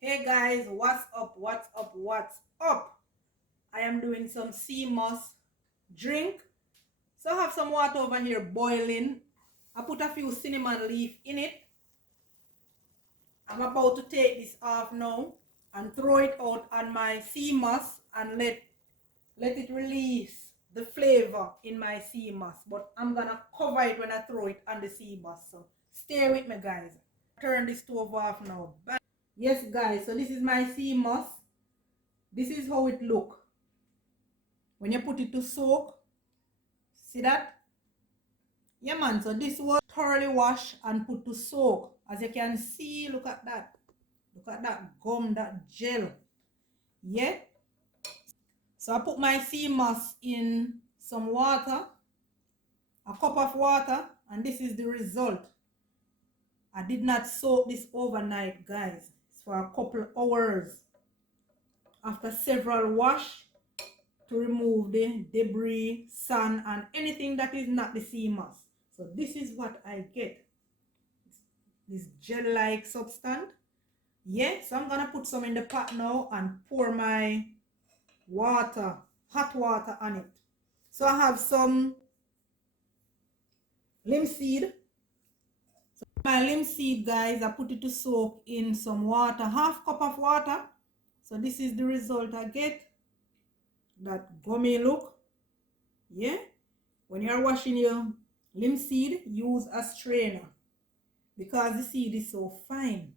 Hey guys, what's up? What's up? What's up? I am doing some sea moss drink. So I have some water over here boiling. I put a few cinnamon leaf in it. I'm about to take this off now and throw it out on my sea moss and let it release the flavor in my sea moss. But I'm gonna cover it when I throw it on the sea moss. So stay with me guys. Turn this stove off now. Yes guys, so this is my sea moss. This is how it look when you put it to soak. See that? Yeah man, so this was thoroughly washed and put to soak. As you can see, look at that. Look at that gum, that gel. Yeah. So I put my sea moss in some water, a cup of water, and this is the result. I did not soak this overnight, guys. It's for a couple hours. After several wash, to remove the debris, sand, and anything that is not the sea moss. So this is what I get. This gel-like substance. Yeah, so I'm gonna put some in the pot now and pour my water, hot water on it. So I have some linseed. So my linseed, guys, I put it to soak in some water, half cup of water. So this is the result I get. That gummy look. Yeah. When you're washing your linseed, use a strainer because the seed is so fine.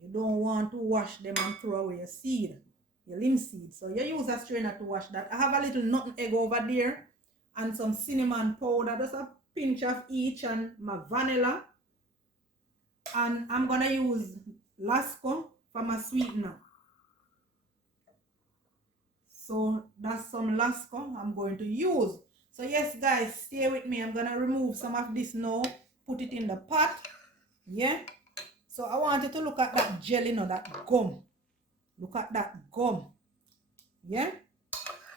You don't want to wash them and throw away your seed, your linseed. So you use a strainer to wash that. I have a little nutmeg over there and some cinnamon powder, just a pinch of each, and my vanilla. And I'm gonna use Lasco for my sweetener. So that's some Lasco I'm going to use. So yes guys, stay with me. I'm gonna remove some of this now, put it in the pot. Yeah. So I want you to look at that jelly now, that gum. Look at that gum. Yeah.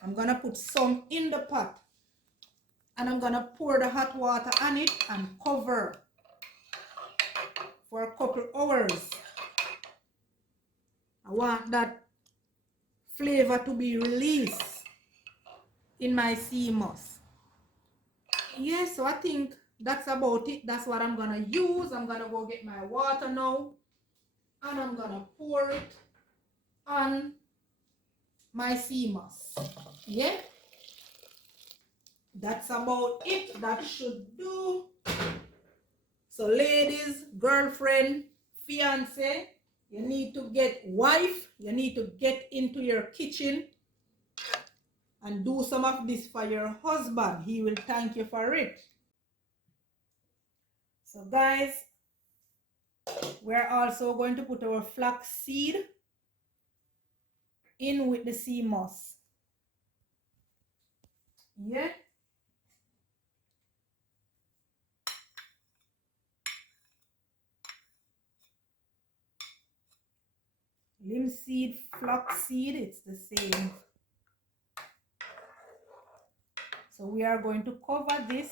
I'm gonna put some in the pot. And I'm gonna pour the hot water on it and cover for a couple hours. I want that flavor to be released in my sea moss. Yeah, so I think that's about it. That's what I'm gonna use. I'm gonna go get my water now and I'm gonna pour it on my sea moss. Yeah, that's about it. That should do. So ladies, girlfriend, fiance, you need to get wife, you need to get into your kitchen and do some of this for your husband. He will thank you for it. So guys, we're also going to put our flaxseed in with the sea moss. Yeah. Linseed, flaxseed, it's the same. So we are going to cover this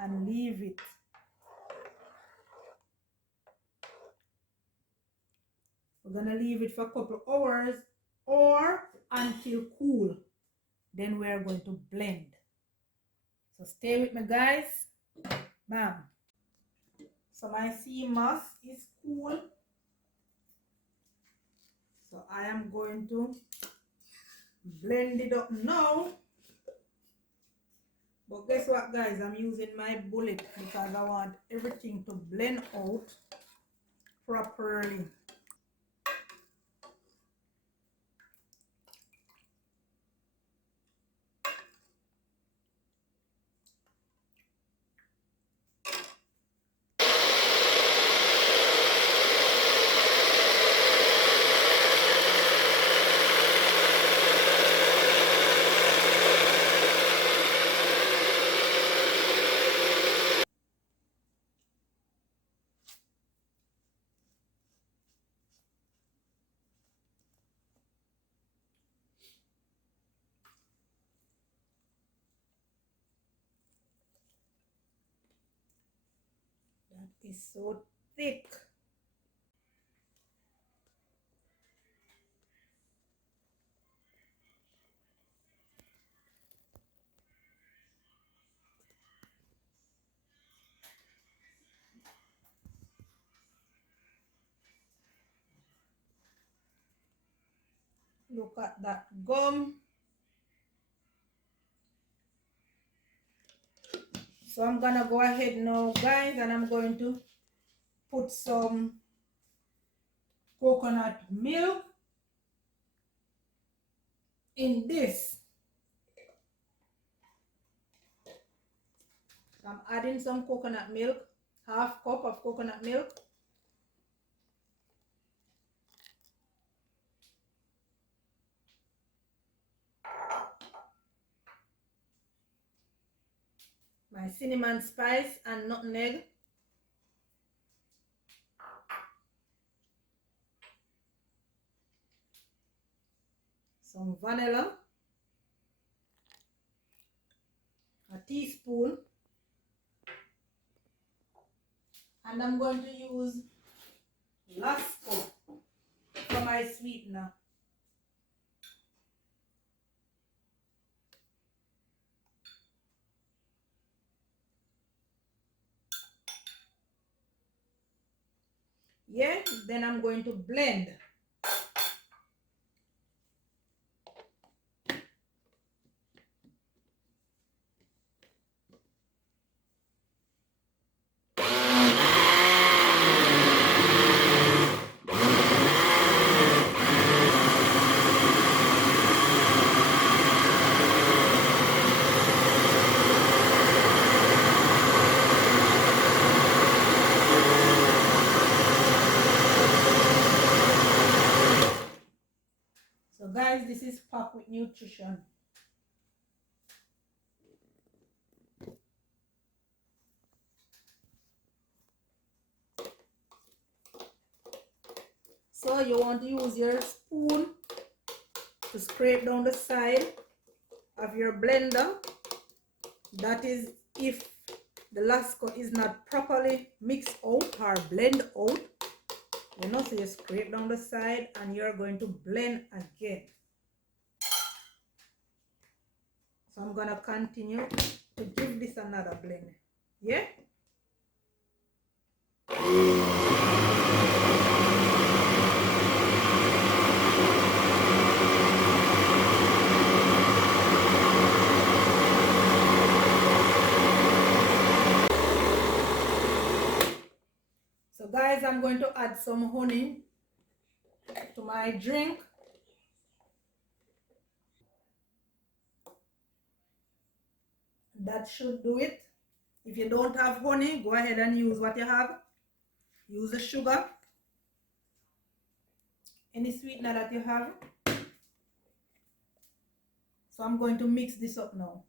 and leave it. We're gonna leave it for a couple of hours or until cool. Then we're going to blend. So stay with me guys. Bam. So my sea moss is cool. So I am going to blend it up now. But guess what guys, I'm using my bullet because I want everything to blend out properly. That is so thick. Look at that gum. So I'm gonna go ahead now, guys, and I'm going to put some coconut milk in this. So I'm adding some coconut milk, half cup of coconut milk. My cinnamon spice and nutmeg. Some vanilla. A teaspoon. And I'm going to use Lasco for my sweetener. Yeah, then I'm going to blend. So guys, this is packed with nutrition. So you want to use your spoon to scrape down the side of your blender. That is if the Lasco is not properly mixed out or blend out. You know, so you scrape down the side and you're going to blend again. So I'm gonna continue to give this another blend. Yeah? So guys, I'm going to add some honey to my drink. That should do it. If you don't have honey, go ahead and use what you have. Use the sugar, any sweetener that you have. So I'm going to mix this up now.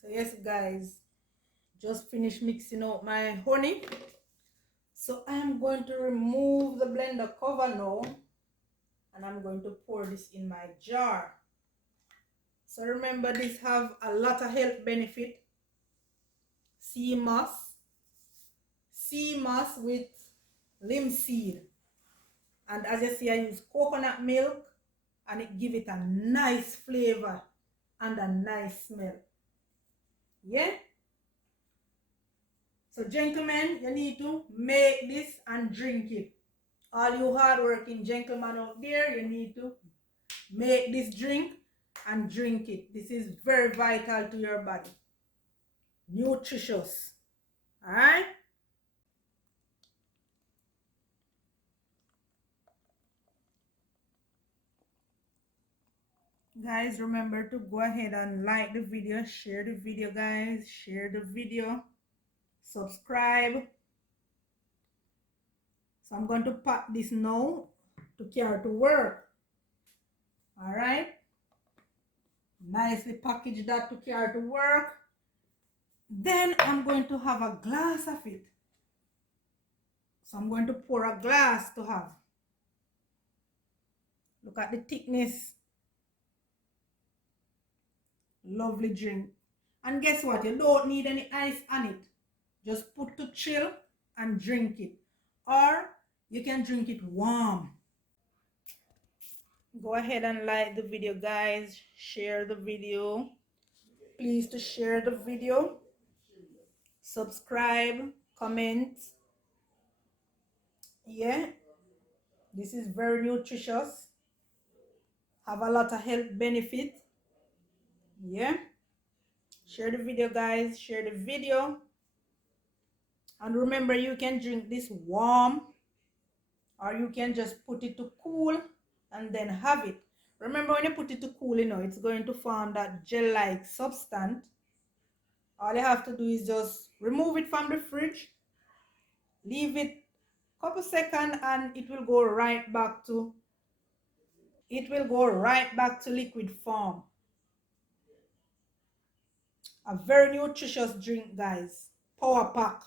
So yes guys, just finished mixing out my honey. So I am going to remove the blender cover now, and I'm going to pour this in my jar. So remember, this have a lot of health benefit. Sea moss with linseed, and as you see, I use coconut milk, and it give it a nice flavor and a nice smell. Yeah. So gentlemen, you need to make this and drink it. All you hardworking gentlemen out there, you need to make this drink and drink it. This is very vital to your body. Nutritious. Alright? Guys, remember to go ahead and like the video, share the video, guys. Share the video. Subscribe. So I'm going to pack this now to carry to work. Alright? Nicely package that to carry to work. Then I'm going to have a glass of it. So I'm going to pour a glass to have. Look at the thickness. Lovely drink. And guess what? You don't need any ice on it. Just put to chill and drink it. Or you can drink it warm. Go ahead and like the video, guys. Share the video. Please to share the video. Subscribe, comment. Yeah, this is very nutritious. Have a lot of health benefit. Yeah. Share the video, guys. Share the video. And remember, you can drink this warm, or you can just put it to cool and then have it. Remember, when you put it to cool, it's going to form that gel-like substance. All you have to do is just remove it from the fridge, leave it a couple seconds, and it will go right back to liquid form. A very nutritious drink, guys. Power pack.